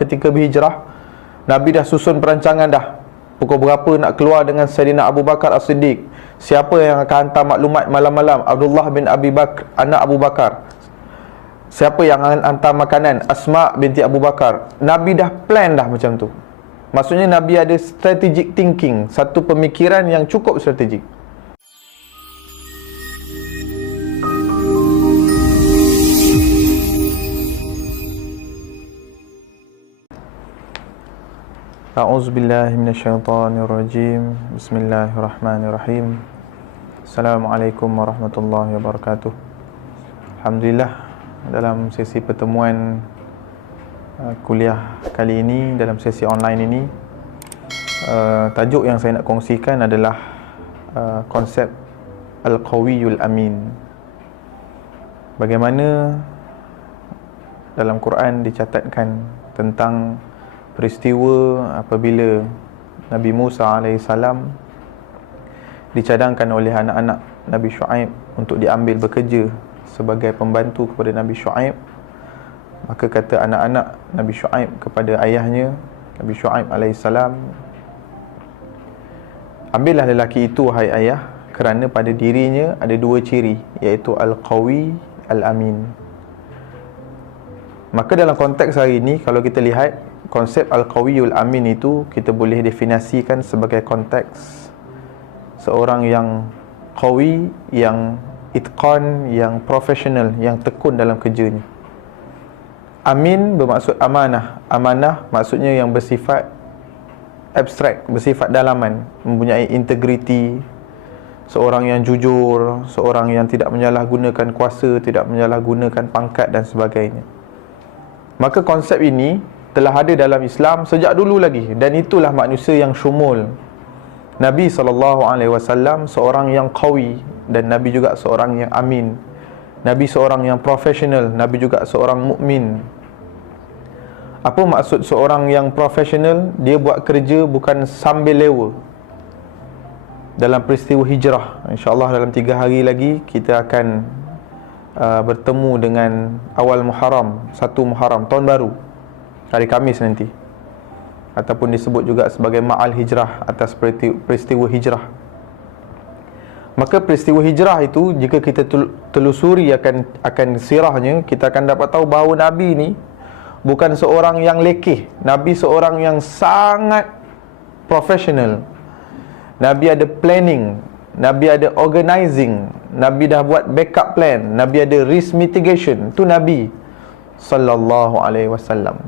ketika berhijrah, Nabi dah susun perancangan dah. Pukul berapa nak keluar dengan Sayyidina Abu Bakar As-Siddiq. Siapa yang akan hantar maklumat malam-malam? Abdullah bin Abi Bakar, anak Abu Bakar. Siapa yang akan hantar makanan? Asma binti Abu Bakar. Nabi dah plan dah macam tu. Maksudnya Nabi ada strategic thinking, satu pemikiran yang cukup strategik. A'udzubillahi minasyaitonirrajim. Bismillahirrahmanirrahim. Assalamualaikum warahmatullahi wabarakatuh. Alhamdulillah, dalam sesi pertemuan kuliah kali ini, dalam sesi online ini, tajuk yang saya nak kongsikan adalah konsep Al-Qawiyul Amin. Bagaimana dalam Quran dicatatkan tentang peristiwa apabila Nabi Musa AS dicadangkan oleh anak-anak Nabi Shu'aib untuk diambil bekerja sebagai pembantu kepada Nabi Shu'aib. Maka kata anak-anak Nabi Shu'aib kepada ayahnya, Nabi Shu'aib AS, ambillah lelaki itu, wahai ayah, kerana pada dirinya ada dua ciri, iaitu Al-Qawi, Al-Amin. Maka dalam konteks hari ini, kalau kita lihat konsep Al-Qawiyul Amin itu, kita boleh definisikan sebagai konteks seorang yang qawi, yang itqan, yang profesional, yang tekun dalam kerjanya. Amin bermaksud amanah. Amanah maksudnya yang bersifat abstrak, bersifat dalaman, mempunyai integriti, seorang yang jujur, seorang yang tidak menyalahgunakan kuasa, tidak menyalahgunakan pangkat dan sebagainya. Maka konsep ini telah ada dalam Islam sejak dulu lagi, dan itulah manusia yang syumul. Nabi SAW seorang yang qawi, dan Nabi juga seorang yang amin. Nabi seorang yang profesional, Nabi juga seorang mukmin. Apa maksud seorang yang profesional? Dia buat kerja bukan sambil lewa. Dalam peristiwa hijrah, insya-Allah dalam 3 hari lagi kita akan bertemu dengan awal Muharram, 1 Muharram, tahun baru, hari Khamis nanti, ataupun disebut juga sebagai Ma'al Hijrah, atas peristiwa hijrah. Maka peristiwa hijrah itu, jika kita telusuri akan sirahnya, kita akan dapat tahu bahawa Nabi ni bukan seorang yang lekeh. Nabi seorang yang sangat profesional. Nabi ada planning, Nabi ada organizing, Nabi dah buat backup plan, Nabi ada risk mitigation. Itu Nabi sallallahu alaihi wasallam.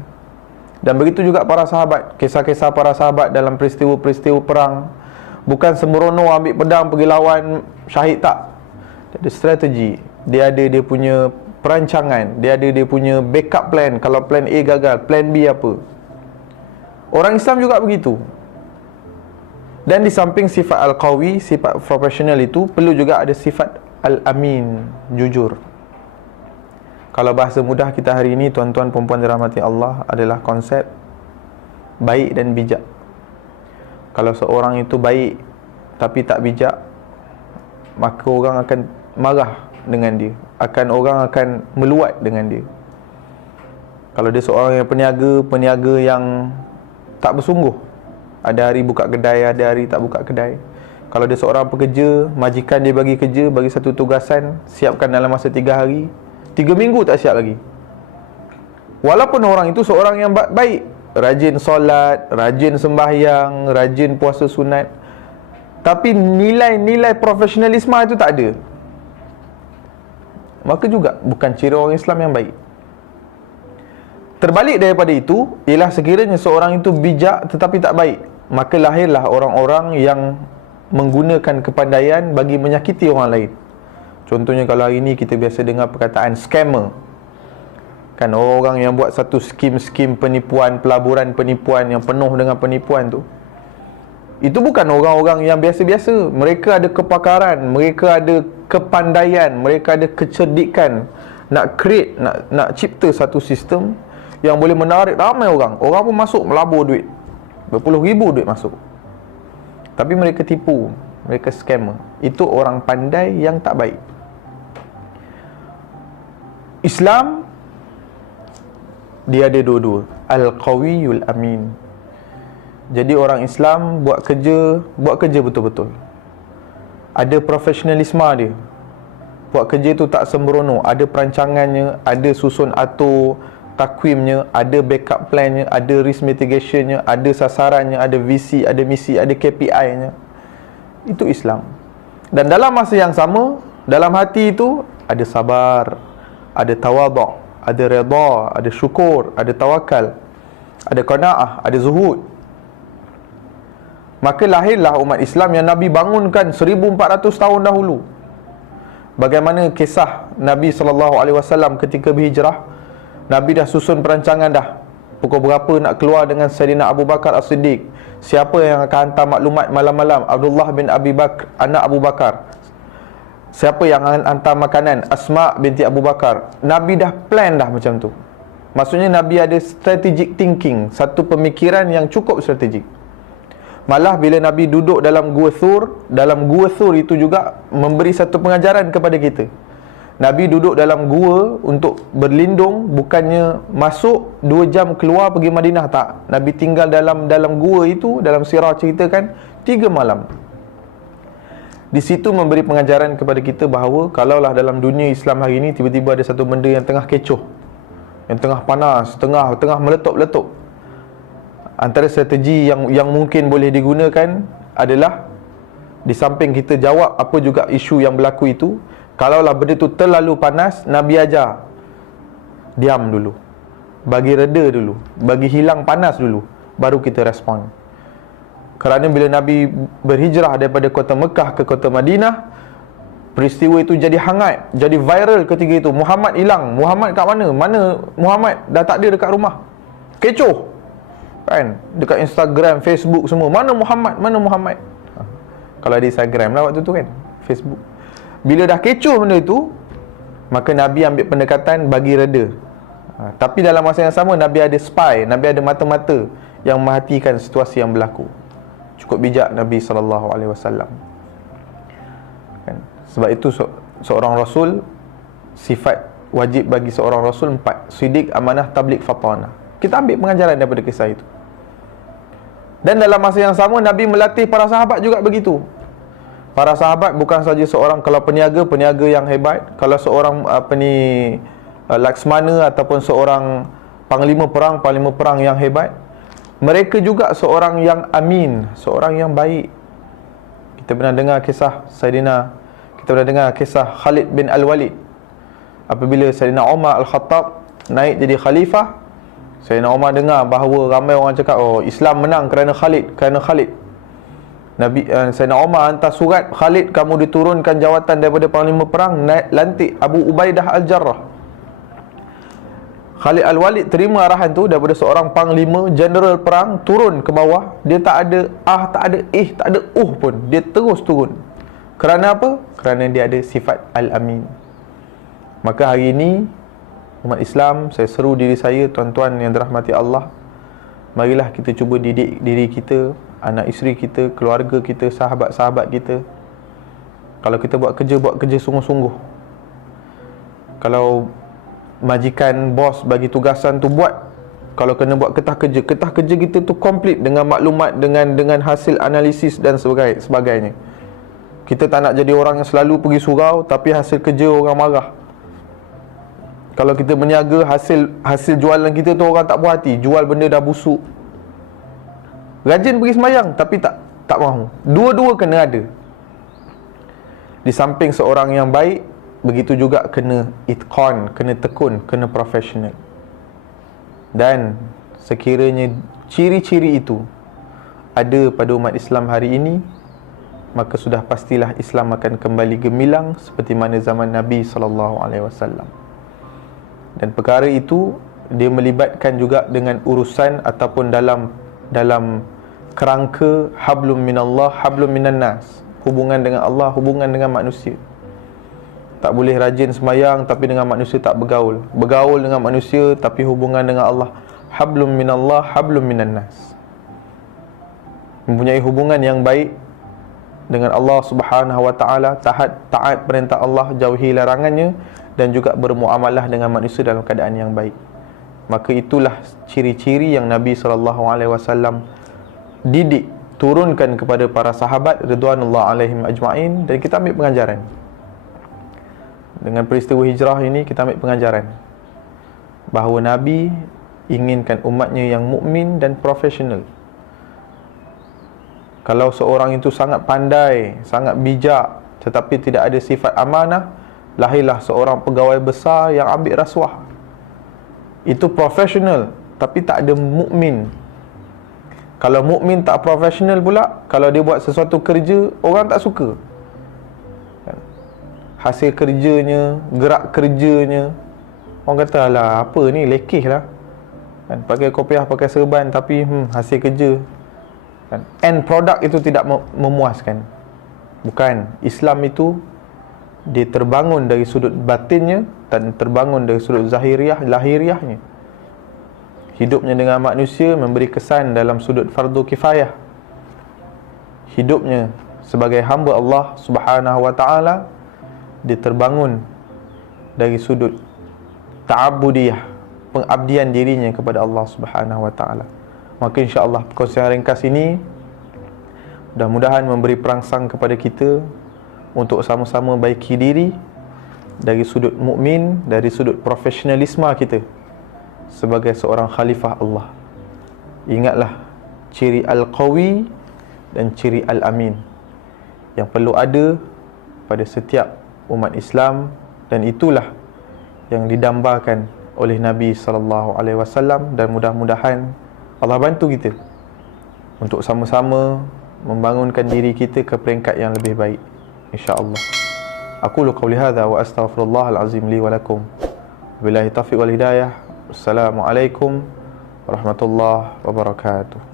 Dan begitu juga para sahabat. Kisah-kisah para sahabat dalam peristiwa-peristiwa perang, bukan sembrono ambil pedang pergi lawan, syahid, tak. Dia ada strategi, dia ada dia punya perancangan, dia ada dia punya backup plan. Kalau plan A gagal, plan B apa. Orang Islam juga begitu. Dan di samping sifat Al-Qawi, sifat profesional itu, perlu juga ada sifat Al-Amin, jujur. Kalau bahasa mudah kita hari ini, tuan-tuan perempuan dirahmati Allah, adalah konsep baik dan bijak. Kalau seorang itu baik tapi tak bijak, maka orang akan marah dengan dia, orang akan meluat dengan dia. Kalau dia seorang yang peniaga yang tak bersungguh, ada hari buka kedai, ada hari tak buka kedai. Kalau dia seorang pekerja, majikan dia bagi kerja, bagi satu tugasan, siapkan dalam masa 3 hari, 3 minggu tak siap lagi. Walaupun orang itu seorang yang baik, rajin solat, rajin sembahyang, rajin puasa sunat, tapi nilai-nilai profesionalisme itu tak ada, maka juga bukan ciri orang Islam yang baik. Terbalik daripada itu ialah sekiranya seorang itu bijak tetapi tak baik, maka lahirlah orang-orang yang menggunakan kepandaian bagi menyakiti orang lain. Contohnya kalau hari ini kita biasa dengar perkataan scammer, kan, orang yang buat satu skim penipuan, pelaburan penipuan yang penuh dengan penipuan tu, itu bukan orang-orang yang biasa-biasa. Mereka ada kepakaran, mereka ada kepandaian, mereka ada kecerdikan nak create, nak cipta satu sistem yang boleh menarik ramai orang. Orang pun masuk melabur duit, berpuluh ribu duit masuk, tapi mereka tipu, mereka scammer. Itu orang pandai yang tak baik. Islam dia ada dua-dua, Al-Qawiyul Amin. Jadi orang Islam buat kerja betul-betul. Ada profesionalisme dia. Buat kerja tu tak sembrono, ada perancangannya, ada susun atur takwimnya, ada backup plannya, ada risk mitigationnya, ada sasarannya, ada visi, ada misi, ada KPI-nya. Itu Islam. Dan dalam masa yang sama, dalam hati itu ada sabar, ada tawaduk, ada redha, ada syukur, ada tawakal, ada qanaah, ada zuhud. Maka lahirlah umat Islam yang Nabi bangunkan 1400 tahun dahulu. Bagaimana kisah Nabi SAW ketika berhijrah? Nabi dah susun perancangan dah. Pukul berapa nak keluar dengan Sayyidina Abu Bakar As-Siddiq. Siapa yang akan hantar maklumat malam-malam? Abdullah bin Abi Bakar, anak Abu Bakar. Siapa yang akan hantar makanan? Asma binti Abu Bakar. Nabi dah plan dah macam tu. Maksudnya Nabi ada strategic thinking, satu pemikiran yang cukup strategik. Malah bila Nabi duduk dalam Gua Thur, dalam Gua Thur itu juga memberi satu pengajaran kepada kita. Nabi duduk dalam gua untuk berlindung, bukannya masuk 2 jam keluar pergi Madinah, tak. Nabi tinggal dalam gua itu, dalam sirah ceritakan 3 malam. Di situ memberi pengajaran kepada kita bahawa kalaulah dalam dunia Islam hari ini tiba-tiba ada satu benda yang tengah kecoh, yang tengah panas, tengah meletup-letup, antara strategi yang mungkin boleh digunakan adalah, di samping kita jawab apa juga isu yang berlaku itu, kalaulah benda tu terlalu panas, Nabi ajar diam dulu, bagi reda dulu, bagi hilang panas dulu, baru kita respon. Kerana bila Nabi berhijrah daripada kota Mekah ke kota Madinah, peristiwa itu jadi hangat, jadi viral ketika itu. Muhammad hilang. Muhammad kat mana? Mana Muhammad? Dah tak ada dekat rumah. Kecoh kan? Dekat Instagram, Facebook semua. Mana Muhammad? Mana Muhammad? Kalau ada Instagram lah waktu tu kan, Facebook. Bila dah kecoh benda itu, maka Nabi ambil pendekatan bagi reda. Tapi dalam masa yang sama, Nabi ada spy, Nabi ada mata-mata yang memerhatikan situasi yang berlaku. Cukup bijak Nabi SAW kan? Sebab itu seorang Rasul, sifat wajib bagi seorang Rasul 4: sidik, amanah, tabligh, fatana. Kita ambil pengajaran daripada kisah itu. Dan dalam masa yang sama, Nabi melatih para sahabat juga begitu. Para sahabat bukan saja seorang, kalau peniaga yang hebat, kalau seorang Laksmana ataupun seorang panglima perang yang hebat, mereka juga seorang yang amin, seorang yang baik. Kita pernah dengar kisah Khalid bin Al-Walid. Apabila Sayyidina Umar Al-Khattab naik jadi khalifah, Sayyidina Umar dengar bahawa ramai orang cakap, oh, Islam menang kerana Khalid. Sayyidina Umar hantar surat, Khalid, kamu diturunkan jawatan daripada panglima perang, lantik Abu Ubaidah Al-Jarrah. Khalid Al-Walid terima arahan tu daripada seorang panglima general perang, turun ke bawah. Dia tak ada tak ada pun. Dia terus turun. Kerana apa? Kerana dia ada sifat Al-Amin. Maka hari ini umat Islam, saya seru diri saya, tuan-tuan yang dirahmati Allah, marilah kita cuba didik diri kita, anak isteri kita, keluarga kita, sahabat-sahabat kita. Kalau kita buat kerja sungguh-sungguh. Kalau majikan, bos bagi tugasan tu buat, kalau kena buat ketah kerja kita tu komplit dengan maklumat, dengan hasil analisis dan sebagainya. Kita tak nak jadi orang yang selalu pergi surau tapi hasil kerja orang marah. Kalau kita berniaga, hasil jualan kita tu orang tak puas hati, jual benda dah busuk. Rajin pergi sembahyang tapi tak mahu. Dua-dua kena ada. Di samping seorang yang baik, begitu juga kena itqan, kena tekun, kena profesional. Dan sekiranya ciri-ciri itu ada pada umat Islam hari ini, maka sudah pastilah Islam akan kembali gemilang seperti mana zaman Nabi SAW. Dan perkara itu dia melibatkan juga dengan urusan ataupun dalam kerangka hablum minallah, hablum minan nas, hubungan dengan Allah, hubungan dengan manusia. Tak boleh rajin sembahyang tapi dengan manusia tak bergaul, bergaul dengan manusia tapi hubungan dengan Allah. Hablum minallah, hablum minan nas. Mempunyai hubungan yang baik dengan Allah Subhanahu wa taala, taat perintah Allah, jauhi larangannya, dan juga bermuamalah dengan manusia dalam keadaan yang baik. Maka itulah ciri-ciri yang Nabi SAW didik, turunkan kepada para sahabat ridwanullah alaihim ajma'in, dan kita ambil pengajaran. Dengan peristiwa hijrah ini kita ambil pengajaran bahawa Nabi inginkan umatnya yang mukmin dan profesional. Kalau seorang itu sangat pandai, sangat bijak, tetapi tidak ada sifat amanah, lahirlah seorang pegawai besar yang ambil rasuah. Itu profesional tapi tak ada mukmin. Kalau mukmin tak profesional pula, kalau dia buat sesuatu kerja, orang tak suka. Hasil kerjanya, gerak kerjanya, orang kata, alah apa ni, lekeh lah kan? Pakai kopiah, pakai serban, tapi hasil kerja kan? End product itu tidak memuaskan. Bukan. Islam itu dia terbangun dari sudut batinnya dan terbangun dari sudut lahiriahnya. Hidupnya dengan manusia memberi kesan dalam sudut fardu kifayah. Hidupnya sebagai hamba Allah Subhanahu wa taala, dia terbangun dari sudut ta'abudiyah, pengabdian dirinya kepada Allah Subhanahu wa taala. Maka insya-Allah perkongsian ringkas ini mudah-mudahan memberi perangsang kepada kita untuk sama-sama baiki diri dari sudut mukmin, dari sudut profesionalisme kita sebagai seorang khalifah Allah. Ingatlah ciri al-qawi dan ciri al-amin yang perlu ada pada setiap umat Islam, dan itulah yang didambakan oleh Nabi SAW. Dan mudah-mudahan Allah bantu kita untuk sama-sama membangunkan diri kita ke peringkat yang lebih baik, insya-Allah. Aqulu qawli hadza wa astaghfirullahal azim li wa lakum. Billahi taufiq wal hidayah. Assalamualaikum warahmatullahi wabarakatuh.